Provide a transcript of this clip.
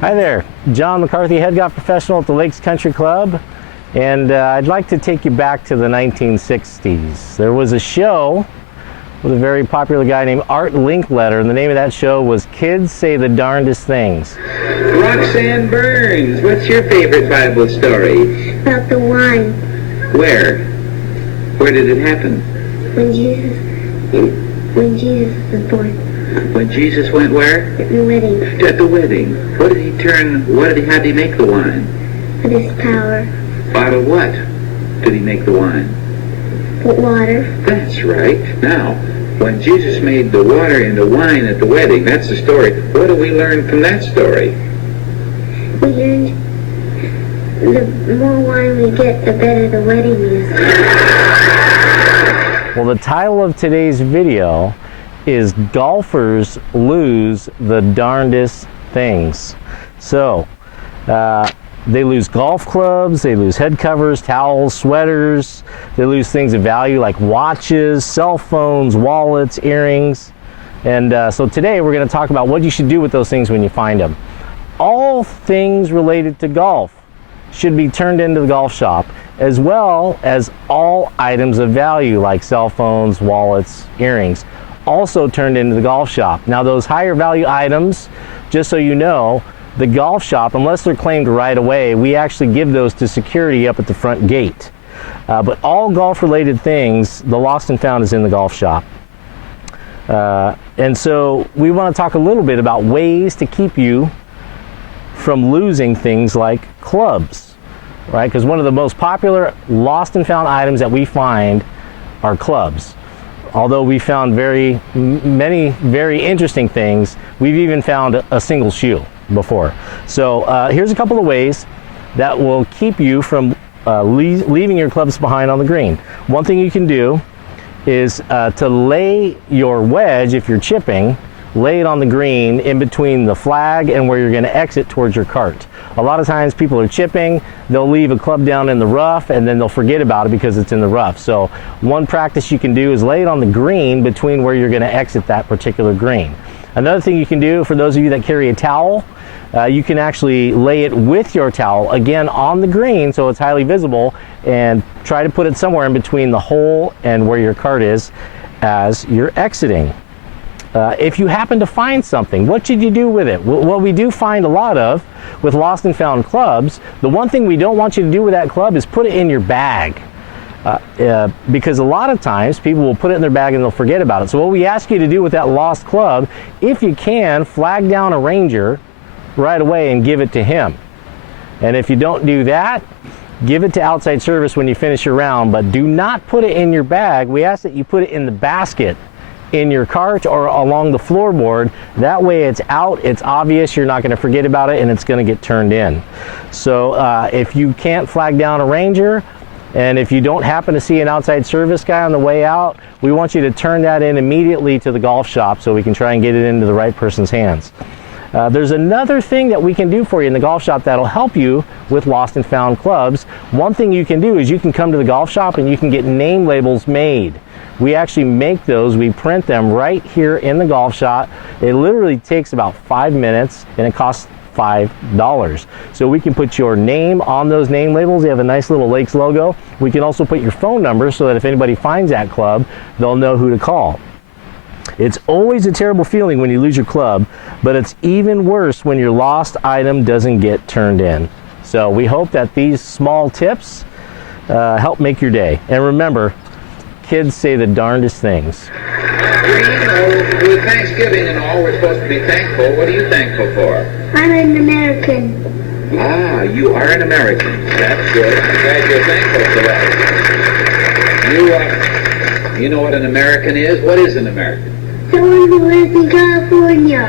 Hi there, John McCarthy, head golf professional at the Lakes Country Club, and I'd like to take you back to the 1960s. There was a show with a very popular guy named Art Linkletter, and the name of that show was Kids Say the Darndest Things. Roxanne Burns, what's your favorite Bible story? About the wine. Where? Where did it happen? When Jesus was born. When Jesus went where? At the wedding. At the wedding. How did he make the wine? With his power. Out of what did he make the wine? With water. That's right. Now, when Jesus made the water into wine at the wedding, that's the story. What do we learn from that story? We learned the more wine we get, the better the wedding is. Well, the title of today's video is Golfers Lose the Darndest Things. So, they lose golf clubs, they lose head covers, towels, sweaters, they lose things of value like watches, cell phones, wallets, earrings. And so today we're going to talk about what you should do with those things when you find them. All things related to golf should be turned into the golf shop, as well as all items of value like cell phones, wallets, earrings, also turned into the golf shop. Now those higher value items, just so you know, the golf shop, unless they're claimed right away, we actually give those to security up at the front gate. But all golf related things, the lost and found is in the golf shop. And so we want to talk a little bit about ways to keep you from losing things like clubs, right? Because one of the most popular lost and found items that we find are clubs. Although we found many very interesting things, we've even found a single shoe before. So here's a couple of ways that will keep you from leaving your clubs behind on the green. One thing you can do is to lay your wedge, if you're chipping, lay it on the green in between the flag and where you're going to exit towards your cart. A lot of times people are chipping, they'll leave a club down in the rough and then they'll forget about it because it's in the rough. So one practice you can do is lay it on the green between where you're going to exit that particular green. Another thing you can do, for those of you that carry a towel, you can actually lay it with your towel, again on the green so it's highly visible, and try to put it somewhere in between the hole and where your cart is as you're exiting. If you happen to find something, what should you do with it? What we do find a lot of with lost and found clubs, the one thing we don't want you to do with that club is put it in your bag. Because a lot of times people will put it in their bag and they'll forget about it. So what we ask you to do with that lost club, if you can, flag down a ranger right away and give it to him. And if you don't do that, give it to outside service when you finish your round, but do not put it in your bag. We ask that you put it in the basket in your cart or along the floorboard. That way it's out, it's obvious, you're not going to forget about it, and it's going to get turned in. So if you can't flag down a ranger, and if you don't happen to see an outside service guy on the way out, we want you to turn that in immediately to the golf shop so we can try and get it into the right person's hands. There's another thing that we can do for you in the golf shop that'll help you with lost and found clubs. One thing you can do is you can come to the golf shop and you can get name labels made. We actually make those, we print them right here in the golf shop. It literally takes about 5 minutes and it costs $5. So we can put your name on those name labels. They have a nice little Lakes logo. We can also put your phone number so that if anybody finds that club, they'll know who to call. It's always a terrible feeling when you lose your club, but it's even worse when your lost item doesn't get turned in. So we hope that these small tips help make your day. And remember, kids say the darndest things. With Thanksgiving and all, we're supposed to be thankful. What are you thankful for? I'm an American. Ah, you are an American. That's good. I'm glad you're thankful for that. You know what an American is? What is an American? Someone who lives in California.